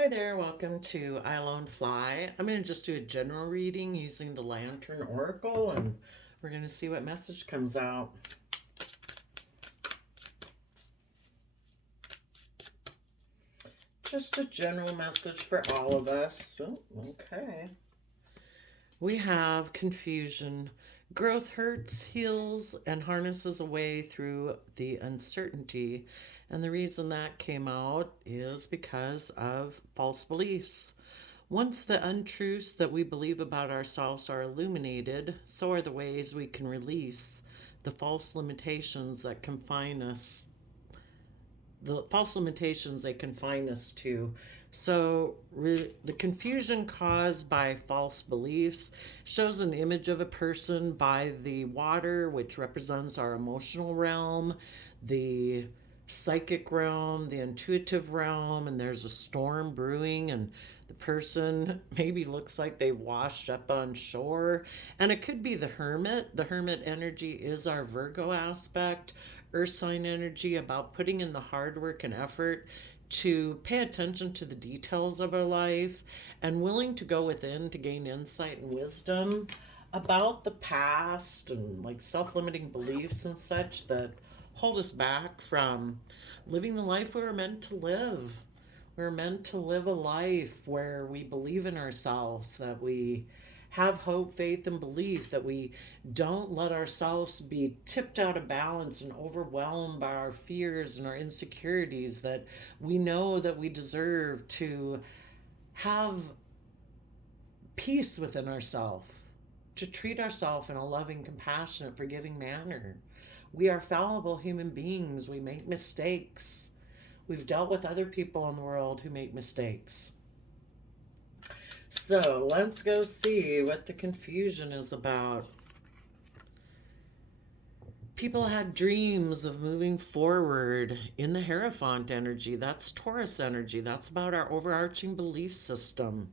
Hi there, welcome to I Alone Fly. I'm going to just do a general reading using the Lantern Oracle, and we're going to see what message comes out. Just a general message for all of us. Oh, okay. We have confusion. Growth hurts, heals, and harnesses a way through the uncertainty. And the reason that came out is because of false beliefs. Once the untruths that we believe about ourselves are illuminated, so are the ways we can release the false limitations that confine us, the false limitations they confine us to. So the confusion caused by false beliefs shows an image of a person by the water, which represents our emotional realm, the psychic realm, the intuitive realm, and there's a storm brewing, and the person maybe looks like they washed up on shore. And it could be the hermit. The hermit energy is our Virgo aspect, earth sign energy, about putting in the hard work and effort to pay attention to the details of our life and willing to go within to gain insight and wisdom about the past and like self-limiting beliefs and such that hold us back from living the life we were meant to live. We're meant to live a life where we believe in ourselves, that we have hope, faith, and belief, that we don't let ourselves be tipped out of balance and overwhelmed by our fears and our insecurities, that we know that we deserve to have peace within ourselves, to treat ourselves in a loving, compassionate, forgiving manner. We are fallible human beings. We make mistakes. We've dealt with other people in the world who make mistakes. So let's go see what the confusion is about. People had dreams of moving forward in the Hierophant energy. That's Taurus energy. That's about our overarching belief system.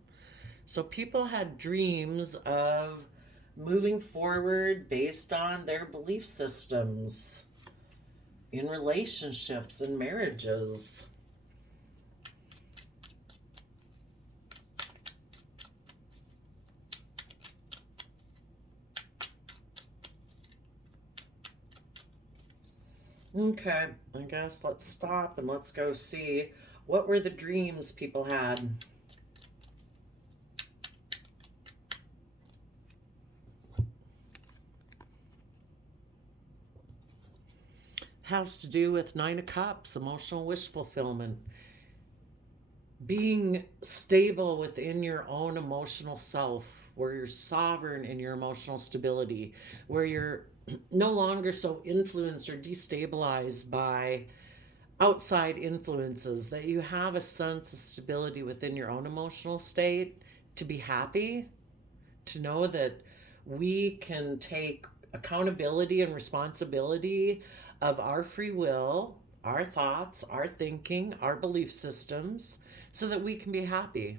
So people had dreams of moving forward based on their belief systems in relationships and marriages. Okay, I guess let's stop and let's go see what were the dreams people had. Has to do with Nine of Cups, emotional wish fulfillment. Being stable within your own emotional self, where you're sovereign in your emotional stability, where you're no longer so influenced or destabilized by outside influences, that you have a sense of stability within your own emotional state to be happy, to know that we can take accountability and responsibility of our free will, our thoughts, our thinking, our belief systems, so that we can be happy.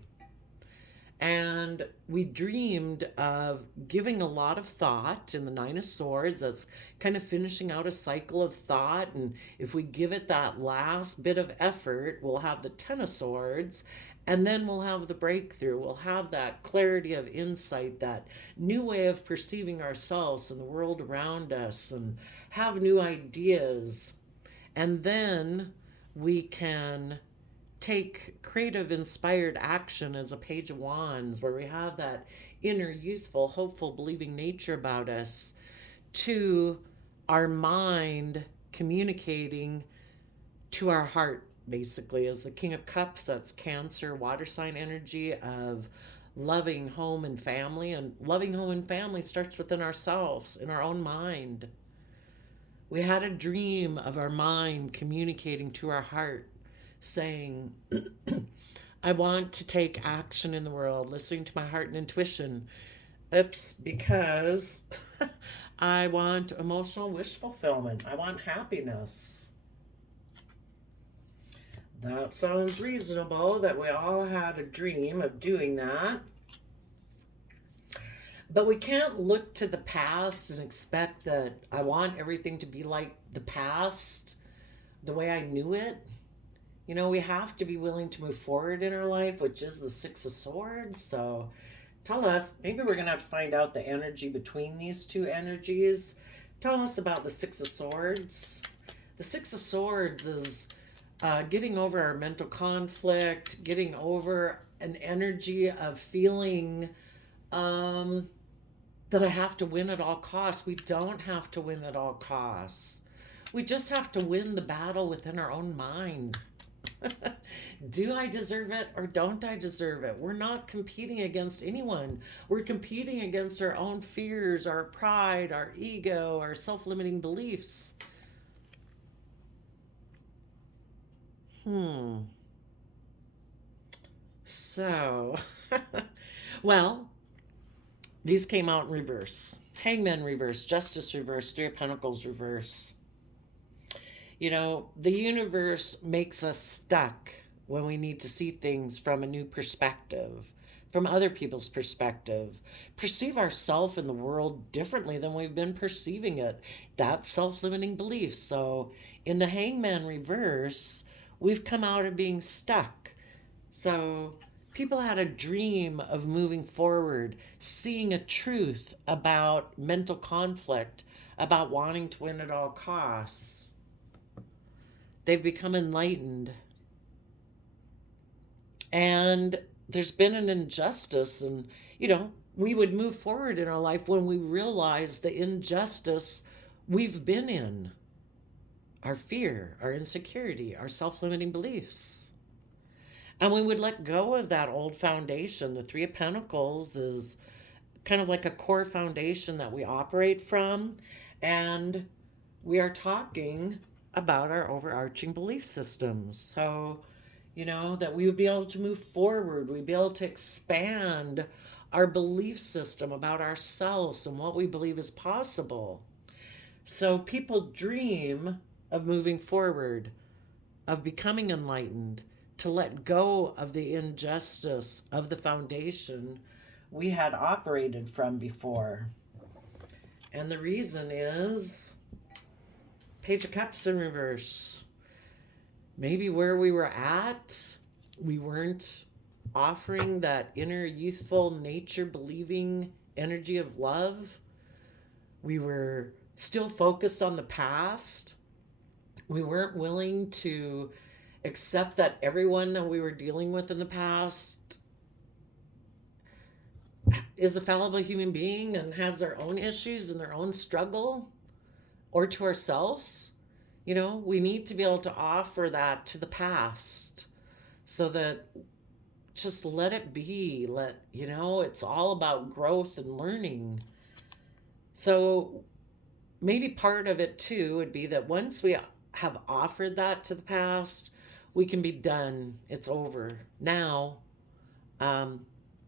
And we dreamed of giving a lot of thought in the Nine of Swords. That's kind of finishing out a cycle of thought. And if we give it that last bit of effort, we'll have the Ten of Swords. And then we'll have the breakthrough. We'll have that clarity of insight, that new way of perceiving ourselves and the world around us, and have new ideas. And then we can take creative, inspired action as a Page of Wands, where we have that inner, youthful, hopeful, believing nature about us, to our mind communicating to our heart, basically, as the King of Cups. That's Cancer, water sign energy of loving home and family. And loving home and family starts within ourselves, in our own mind. We had a dream of our mind communicating to our heart, saying, I want to take action in the world, listening to my heart and intuition. Oops, because I want emotional wish fulfillment. I want happiness. That sounds reasonable, that we all had a dream of doing that. But we can't look to the past and expect that I want everything to be like the past, the way I knew it. You know, we have to be willing to move forward in our life, which is the Six of Swords. So tell us, maybe we're going to have to find out the energy between these two energies. Tell us about the Six of Swords. The Six of Swords is getting over our mental conflict, getting over an energy of feeling that I have to win at all costs. We don't have to win at all costs. We just have to win the battle within our own mind. Do I deserve it or don't I deserve it? We're not competing against anyone. We're competing against our own fears, our pride, our ego, our self-limiting beliefs. So, well, these came out in reverse. Hangman reverse, Justice reverse, Three of Pentacles reverse. You know, the universe makes us stuck when we need to see things from a new perspective, from other people's perspective, perceive ourselves in the world differently than we've been perceiving it. That's self-limiting beliefs. So in the Hangman reverse, we've come out of being stuck. So people had a dream of moving forward, seeing a truth about mental conflict, about wanting to win at all costs. They've become enlightened. And there's been an injustice, and, you know, we would move forward in our life when we realize the injustice we've been in. Our fear, our insecurity, our self-limiting beliefs. And we would let go of that old foundation. The Three of Pentacles is kind of like a core foundation that we operate from. And we are talking about our overarching belief systems. So, you know, that we would be able to move forward. We'd be able to expand our belief system about ourselves and what we believe is possible. So people dream of moving forward, of becoming enlightened, to let go of the injustice of the foundation we had operated from before. And the reason is Page of Cups in reverse. Maybe where we were at, we weren't offering that inner youthful nature believing energy of love. We were still focused on the past. We weren't willing to accept that everyone that we were dealing with in the past is a fallible human being and has their own issues and their own struggle, or to ourselves. You know, we need to be able to offer that to the past so that just let it be. You know, it's all about growth and learning. So maybe part of it too would be that once we have offered that to the past, we can be done. It's over. Now,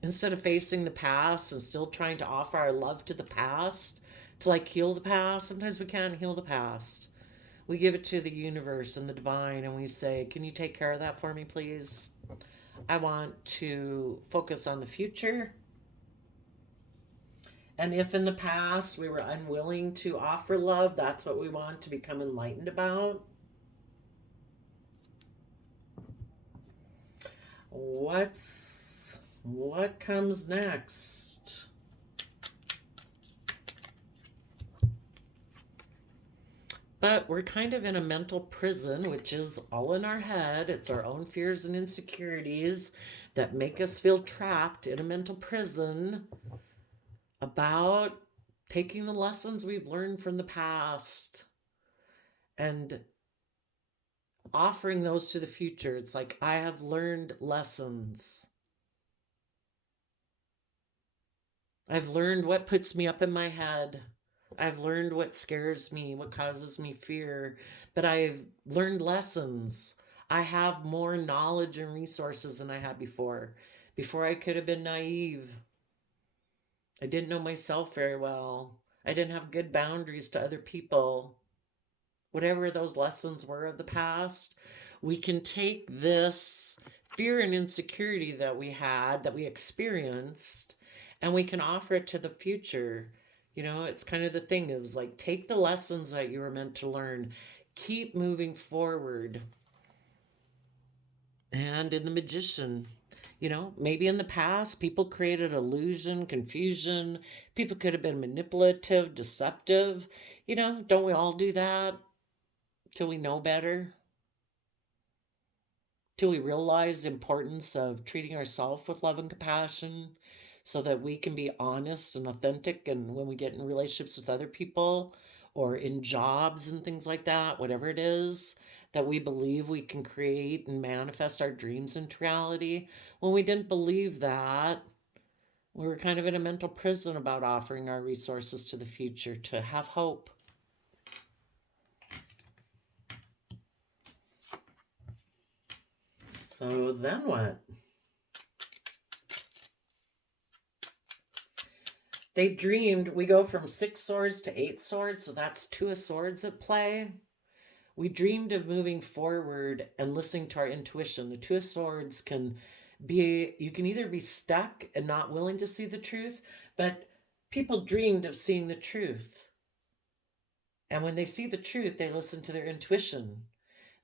instead of facing the past and still trying to offer our love to the past, to like heal the past, sometimes we can't heal the past. We give it to the universe and the divine and we say, can you take care of that for me, please? I want to focus on the future. And if in the past we were unwilling to offer love, that's what we want to become enlightened about. What comes next? But we're kind of in a mental prison, which is all in our head. It's our own fears and insecurities that make us feel trapped in a mental prison about taking the lessons we've learned from the past and offering those to the future. It's like, I have learned lessons. I've learned what puts me up in my head. I've learned what scares me, what causes me fear, but I've learned lessons. I have more knowledge and resources than I had before. Before, I could have been naive. I didn't know myself very well. I didn't have good boundaries to other people. Whatever those lessons were of the past, we can take this fear and insecurity that we had, that we experienced, and we can offer it to the future. You know, it's kind of the thing of like, take the lessons that you were meant to learn, keep moving forward. and in the Magician. Maybe in the past, people created illusion, confusion. People could have been manipulative, deceptive. Don't we all do that till we know better? Till we realize the importance of treating ourselves with love and compassion so that we can be honest and authentic. And when we get in relationships with other people or in jobs and things like that, whatever it is, that we believe we can create and manifest our dreams into reality. When we didn't believe that, we were kind of in a mental prison about offering our resources to the future to have hope. So then what? They dreamed, we go from 6 swords to 8 swords, so that's 2 of swords at play. We dreamed of moving forward and listening to our intuition. The 2 of swords can be, you can either be stuck and not willing to see the truth, but people dreamed of seeing the truth. And when they see the truth, they listen to their intuition.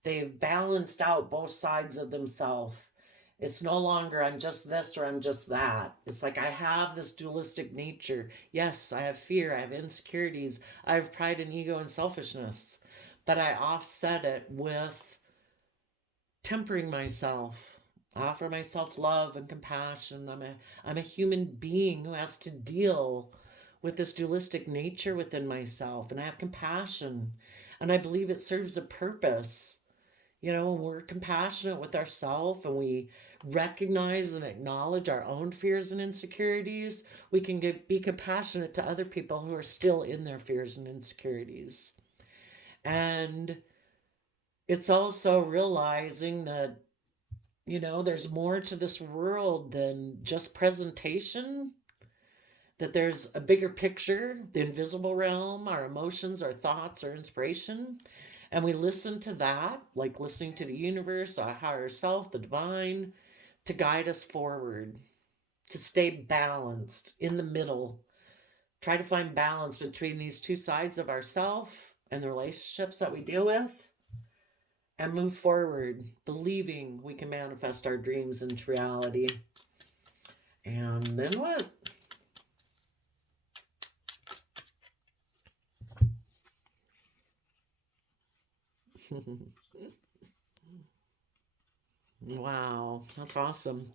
They've balanced out both sides of themselves. It's no longer I'm just this or I'm just that. It's like I have this dualistic nature. Yes, I have fear, I have insecurities, I have pride and ego and selfishness, but I offset it with tempering myself. I offer myself love and compassion. I'm a human being who has to deal with this dualistic nature within myself, and I have compassion, and I believe it serves a purpose. When we're compassionate with ourselves and we recognize and acknowledge our own fears and insecurities, we can be compassionate to other people who are still in their fears and insecurities. And it's also realizing that, there's more to this world than just presentation, that there's a bigger picture, the invisible realm, our emotions, our thoughts, our inspiration. And we listen to that, like listening to the universe, our higher self, the divine, to guide us forward, to stay balanced in the middle. Try to find balance between these 2 sides of ourself and the relationships that we deal with, and move forward, believing we can manifest our dreams into reality. And then what? Wow, that's awesome.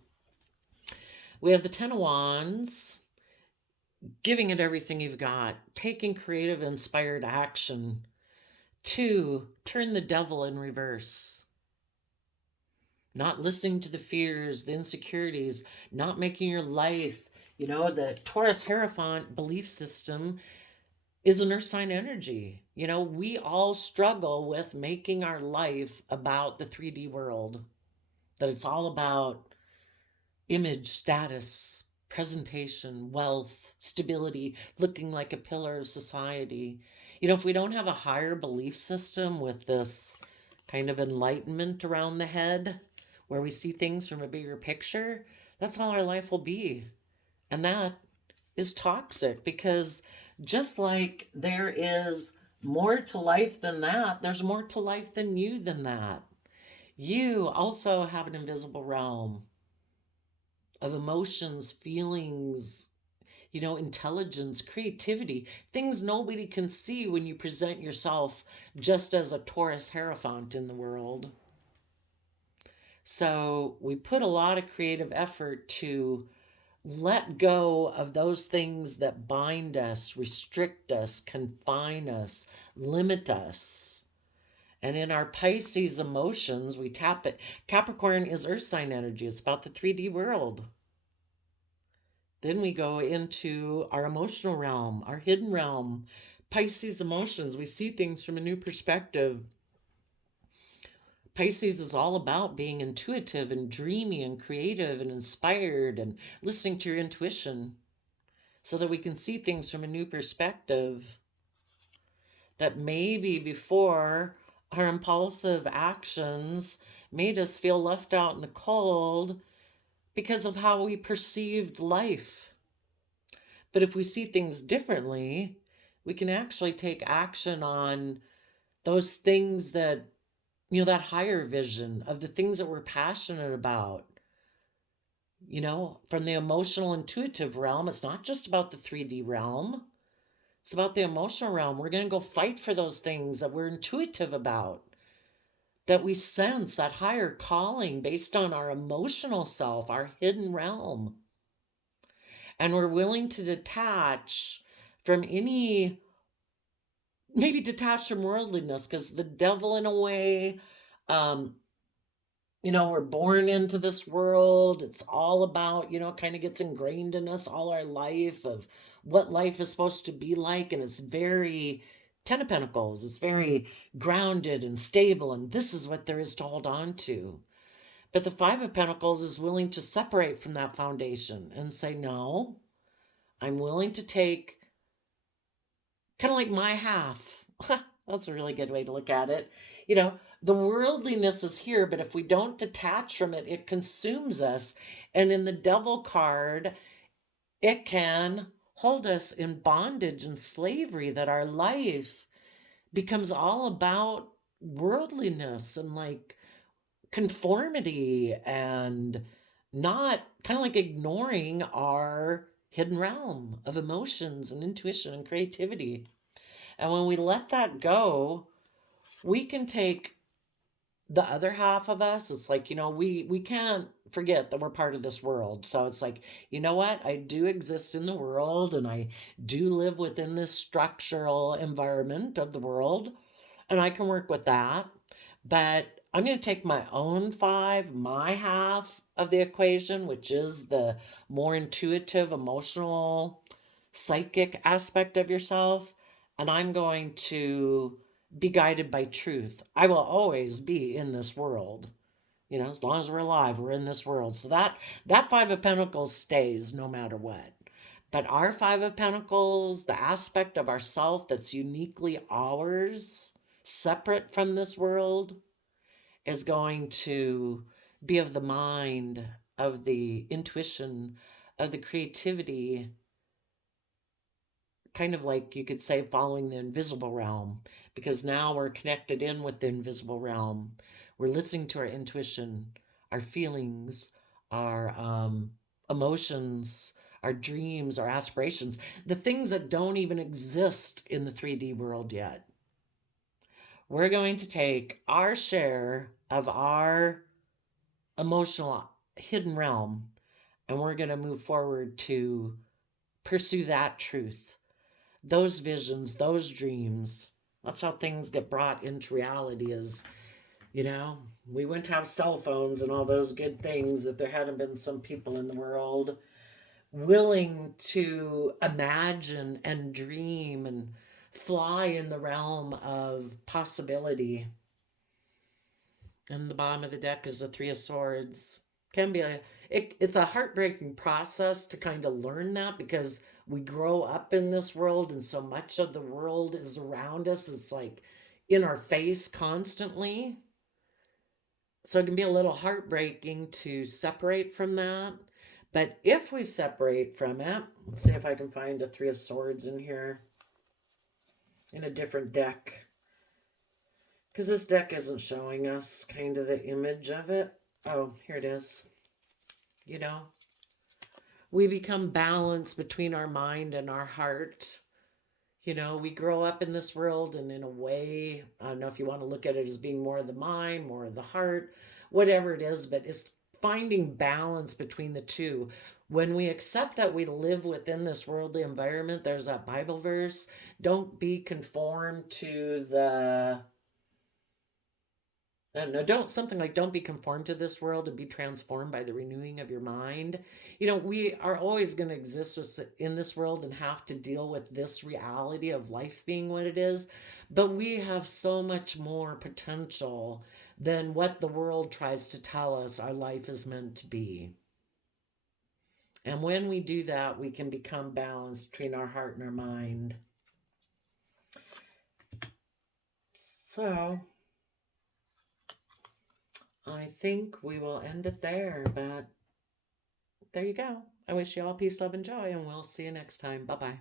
We have the 10 of Wands, giving it everything you've got, taking creative, inspired action. 2, turn the devil in reverse. Not listening to the fears, the insecurities, not making your life, the Taurus Hierophant belief system is an earth sign energy. We all struggle with making our life about the 3D world, that it's all about image, status, presentation, wealth, stability, looking like a pillar of society. If we don't have a higher belief system with this kind of enlightenment around the head, where we see things from a bigger picture, that's all our life will be. And that is toxic, because just like there is more to life than that, there's more to life than you than that. You also have an invisible realm of emotions, feelings, intelligence, creativity, things nobody can see when you present yourself just as a Taurus Hierophant in the world. So we put a lot of creative effort to let go of those things that bind us, restrict us, confine us, limit us. And in our Pisces emotions, we tap it. Capricorn is earth sign energy. It's about the 3D world. Then we go into our emotional realm, our hidden realm. Pisces emotions, we see things from a new perspective. Pisces is all about being intuitive and dreamy and creative and inspired and listening to your intuition so that we can see things from a new perspective. That maybe before our impulsive actions made us feel left out in the cold because of how we perceived life. But if we see things differently, we can actually take action on those things that that higher vision of the things that we're passionate about. From the emotional intuitive realm, it's not just about the 3D realm. It's about the emotional realm. We're going to go fight for those things that we're intuitive about, that we sense that higher calling based on our emotional self, our hidden realm. And we're willing to detach from maybe detach from worldliness, because the devil, in a way, we're born into this world. It's all about, kind of gets ingrained in us all our life of what life is supposed to be like. And it's very, Ten of Pentacles, it's very grounded and stable. And this is what there is to hold on to. But the Five of Pentacles is willing to separate from that foundation and say, no, I'm willing to take kind of like my half. That's a really good way to look at it. The worldliness is here, but if we don't detach from it, it consumes us. And in the Devil card, it can hold us in bondage and slavery, that our life becomes all about worldliness and like conformity, and not kind of like ignoring our hidden realm of emotions and intuition and creativity. And when we let that go, we can take the other half of us. It's like, we can't forget that we're part of this world. So it's like, you know what? I do exist in the world, and I do live within this structural environment of the world, and I can work with that. But I'm going to take my own five, my half of the equation, which is the more intuitive, emotional, psychic aspect of yourself, and I'm going to be guided by truth. I will always be in this world. As long as we're alive, we're in this world. So that Five of Pentacles stays no matter what. But our Five of Pentacles, the aspect of ourself that's uniquely ours, separate from this world, is going to be of the mind, of the intuition, of the creativity, kind of like you could say following the invisible realm, because now we're connected in with the invisible realm. We're listening to our intuition, our feelings, our emotions, our dreams, our aspirations, the things that don't even exist in the 3D world yet. We're going to take our share of our emotional hidden realm, and we're going to move forward to pursue that truth, those visions, those dreams. That's how things get brought into reality. Is, we wouldn't have cell phones and all those good things if there hadn't been some people in the world willing to imagine and dream and fly in the realm of possibility. And the bottom of the deck is the Three of Swords. It's a heartbreaking process to kind of learn that, because we grow up in this world and so much of the world is around us. It's like in our face constantly. So it can be a little heartbreaking to separate from that. But if we separate from it, let's see if I can find a Three of Swords in here in a different deck, because this deck isn't showing us kind of the image of it. Oh, here it is. We become balanced between our mind and our heart. We grow up in this world, and in a way, I don't know if you want to look at it as being more of the mind, more of the heart, whatever it is, but it's finding balance between the two. When we accept that we live within this worldly environment, there's that Bible verse, don't be conformed to the something like, don't be conformed to this world and be transformed by the renewing of your mind. We are always going to exist in this world and have to deal with this reality of life being what it is. But we have so much more potential than what the world tries to tell us our life is meant to be. And when we do that, we can become balanced between our heart and our mind. So I think we will end it there, but there you go. I wish you all peace, love, and joy, and we'll see you next time. Bye-bye.